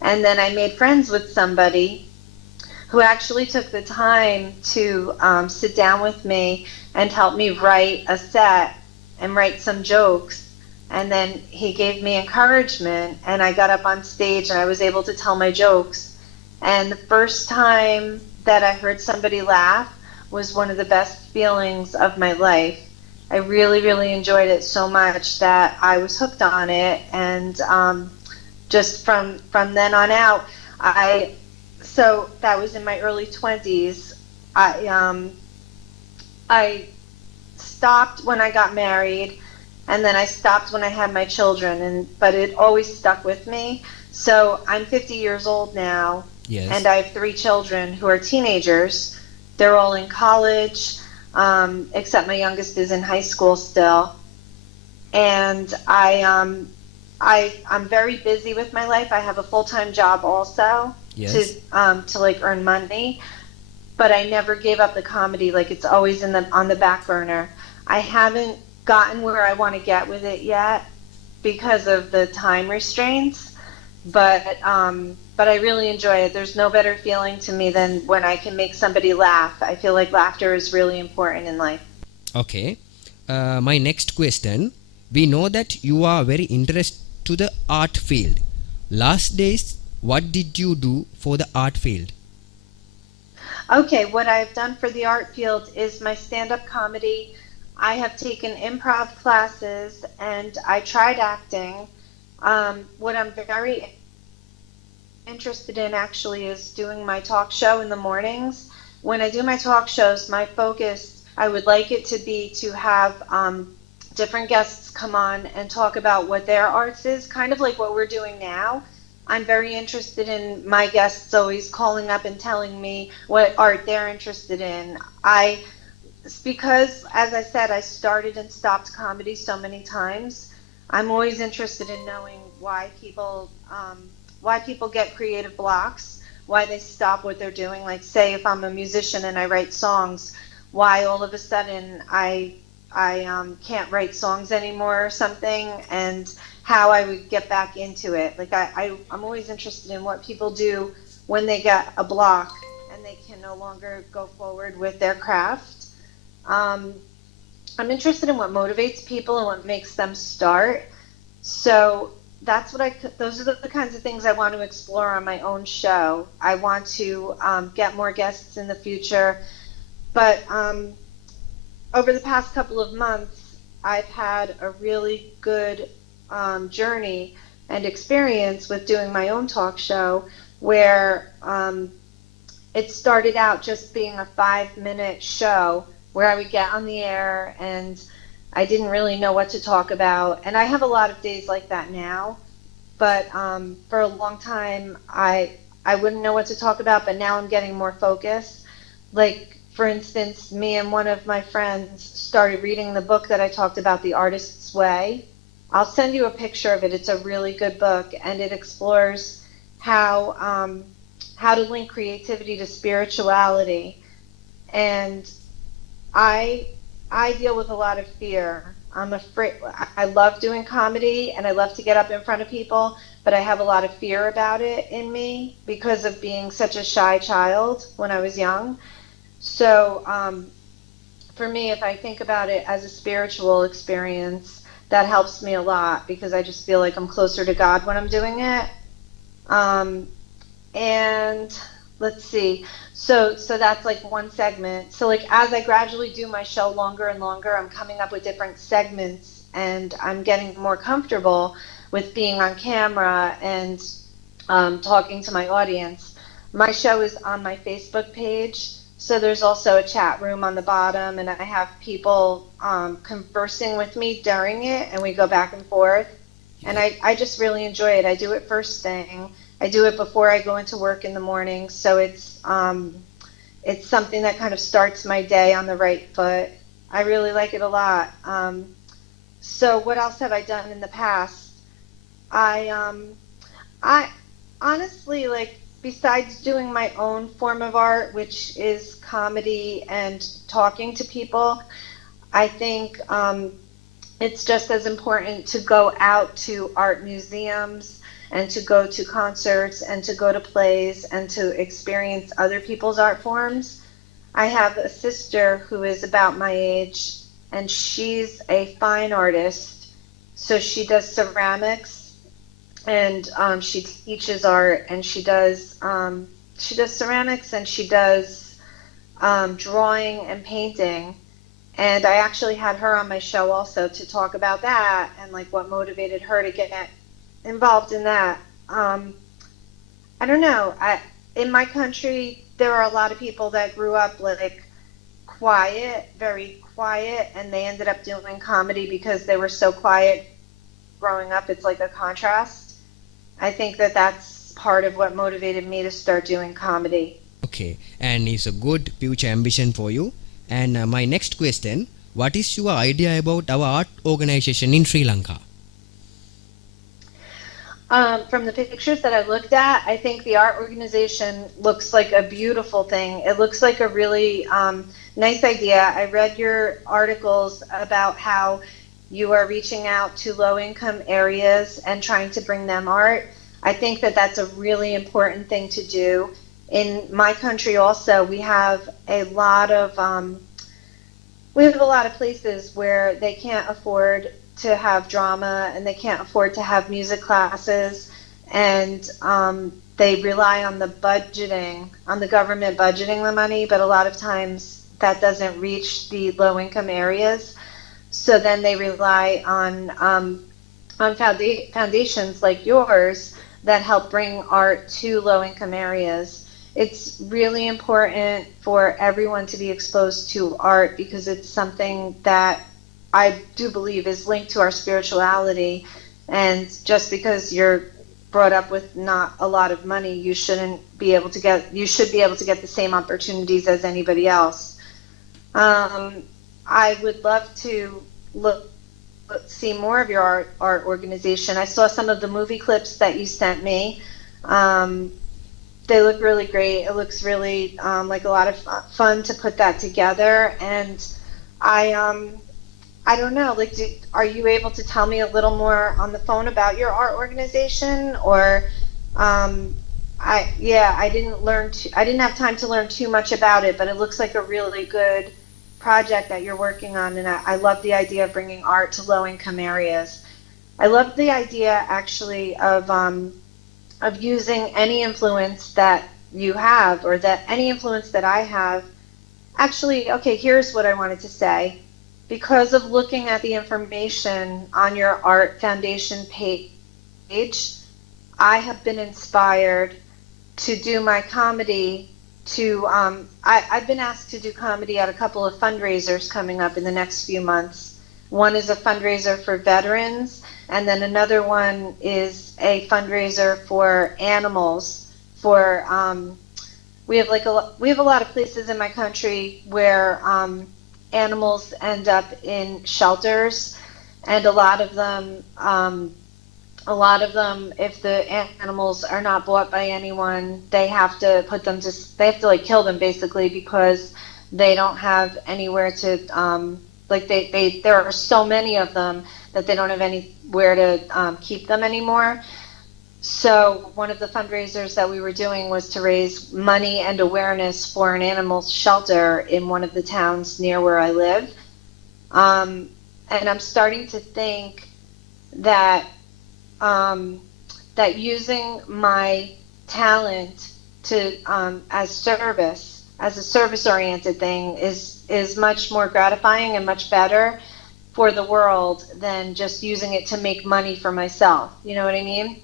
And then I made friends with somebody who actually took the time to sit down with me and help me write a set and write some jokes. And then he gave me encouragement, and I got up on stage and I was able to tell my jokes. And the first time that I heard somebody laugh was one of the best feelings of my life. I really, really enjoyed it so much that I was hooked on it, and just from then on out, I so that was in my early 20s. I stopped when I got married, and then I stopped when I had my children, and but it always stuck with me. So I'm 50 years old now, and Yes. I have three children who are teenagers. They're all in college, except my youngest is in high school still. And I'm very busy with my life. I have a full-time job also Yes. to like earn money, but I never gave up the comedy. Like it's always in the on the back burner. I haven't gotten where I want to get with it yet because of the time restraints, but I really enjoy it. There's no better feeling to me than when I can make somebody laugh. I feel like laughter is really important in life. Okay. My next question. We know that you are very interested to the art field. Last days, what did you do for the art field? Okay, what I've done for the art field is my stand-up comedy. I have taken improv classes and I tried acting. What I'm very interested in actually is doing my talk show in the mornings. When I do my talk shows, my focus, I would like it to be to have different guests come on and talk about what their arts is, kind of like what we're doing now. I'm very interested in my guests always calling up and telling me what art they're interested in. It's because, as I said, I started and stopped comedy so many times. I'm always interested in knowing why people get creative blocks, why they stop what they're doing. Like, say, if I'm a musician and I write songs, why all of a sudden I can't write songs anymore or something, and how I would get back into it. Like, I'm always interested in what people do when they get a block and they can no longer go forward with their craft. Um, I'm interested in what motivates people and what makes them start. So those are the kinds of things I want to explore on my own show. I want to get more guests in the future. But over the past couple of months, I've had a really good journey and experience with doing my own talk show where it started out just being a 5-minute show where I would get on the air and I didn't really know what to talk about. And I have a lot of days like that now, but for a long time, I wouldn't know what to talk about, but now I'm getting more focused. Like, for instance, me and one of my friends started reading the book that I talked about, The Artist's Way. I'll send you a picture of it. It's a really good book, and it explores how how to link creativity to spirituality. And I I deal with a lot of fear. I'm afraid. I love doing comedy and I love to get up in front of people, but I have a lot of fear about it in me because of being such a shy child when I was young. So for me, if I think about it as a spiritual experience, that helps me a lot because I just feel like I'm closer to God when I'm doing it. Um, and let's see. So that's like one segment. So like as I gradually do my show longer and longer, I'm coming up with different segments and I'm getting more comfortable with being on camera and talking to my audience. My show is on my Facebook page. So there's also a chat room on the bottom, and I have people conversing with me during it, and we go back and forth. And Yeah. I just really enjoy it. I do it first thing. I do it before I go into work in the morning, so it's something that kind of starts my day on the right foot. I really like it a lot. So what else have I done in the past? I I honestly like besides doing my own form of art, which is comedy and talking to people, I think it's just as important to go out to art museums and to go to concerts and to go to plays and to experience other people's art forms. I have a sister who is about my age, and she's a fine artist. So she does ceramics, and she teaches art, and she does ceramics, and she does drawing and painting. And I actually had her on my show also to talk about that and like what motivated her to get involved in that. I don't know. In my country, there are a lot of people that grew up like quiet, very quiet, and they ended up doing comedy because they were so quiet growing up. It's like a contrast. I think that that's part of what motivated me to start doing comedy. Okay, and it's a good future ambition for you. And my next question, what is your idea about our art organization in Sri Lanka? From the pictures that I looked at, I think the art organization looks like a beautiful thing. It looks like a really nice idea. I read your articles about how you are reaching out to low income areas and trying to bring them art. I think that that's a really important thing to do. In my country also, we have a lot of places where they can't afford to have drama and they can't afford to have music classes, and they rely on on the government budgeting the money, but a lot of times that doesn't reach the low income areas. So then they rely on foundations like yours that help bring art to low income areas. It's really important for everyone to be exposed to art because it's something that I do believe is linked to our spirituality. And just because you're brought up with not a lot of money, you should be able to get the same opportunities as anybody else. I would love to see more of your art organization. I saw some of the movie clips that you sent me. They look really great. It looks really like a lot of fun to put that together. And I don't know, like, are you able to tell me a little more on the phone about your art organization? Or I didn't have time to learn too much about it, but it looks like a really good project that you're working on, and I love the idea of bringing art to low income areas. I love the idea actually of using any influence that you have or that any influence that I have. Actually, okay, here's what I wanted to say. Because of looking at the information on your Art Foundation page, I have been inspired to do my comedy I've been asked to do comedy at a couple of fundraisers coming up in the next few months. One is a fundraiser for veterans, and then another one is a fundraiser for animals. We have a lot of places in my country where animals end up in shelters, and a lot of them, if the animals are not bought by anyone, they have to like kill them basically because they don't have anywhere to, there are so many of them that they don't have anywhere to keep them anymore. So one of the fundraisers that we were doing was to raise money and awareness for an animal shelter in one of the towns near where I live. And I'm starting to think that that using my talent to as a service-oriented thing is much more gratifying and much better for the world than just using it to make money for myself. You know what I mean?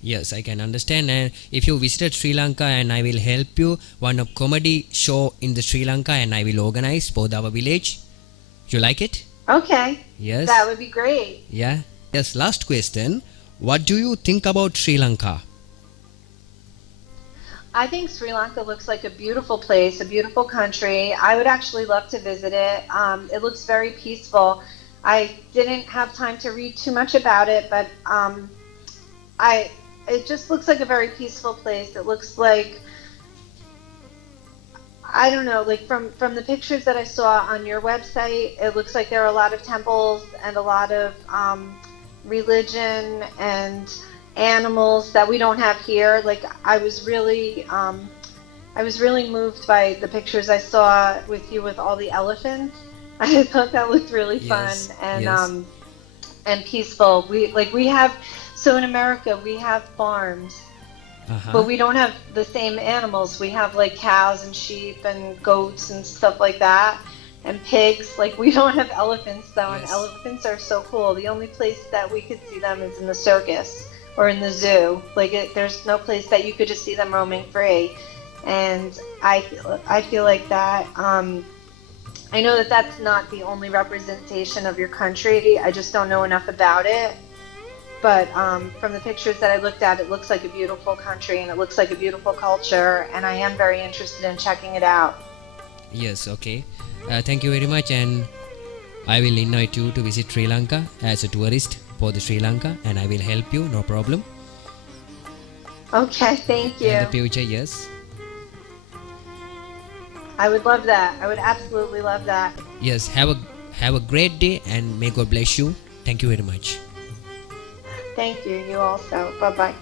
Yes, I can understand. And if you visited Sri Lanka, and I will help you one of comedy show in the Sri Lanka, and I will organize for our village. You like it? Okay. Yes. That would be great. Yeah. Yes. Last question. What do you think about Sri Lanka? I think Sri Lanka looks like a beautiful place, a beautiful country. I would actually love to visit it. It looks very peaceful. I didn't have time to read too much about it, but it just looks like a very peaceful place. It looks like, I don't know, like from the pictures that I saw on your website, it looks like there are a lot of temples and a lot of religion and animals that we don't have here. Like I was really moved by the pictures I saw with you with all the elephants. I thought that looked really fun Yes, yes. and peaceful. We have, so in America we have farms, but Uh-huh. we don't have the same animals. We have like cows and sheep and goats and stuff like that, and pigs. Like we don't have elephants though, and Yes. elephants are so cool. The only place that we could see them is in the circus or in the zoo. There's no place that you could just see them roaming free. And I feel like that. I know that that's not the only representation of your country. I just don't know enough about it. But from the pictures that I looked at, it looks like a beautiful country and it looks like a beautiful culture, and I am very interested in checking it out. Yes, okay. Thank you very much, and I will invite you to visit Sri Lanka as a tourist for the Sri Lanka, and I will help you, no problem. Okay, thank In the you. future, yes. I would love that. I would absolutely love that. Yes, have a great day, and may God bless you. Thank you very much. Thank you. You also. Bye bye.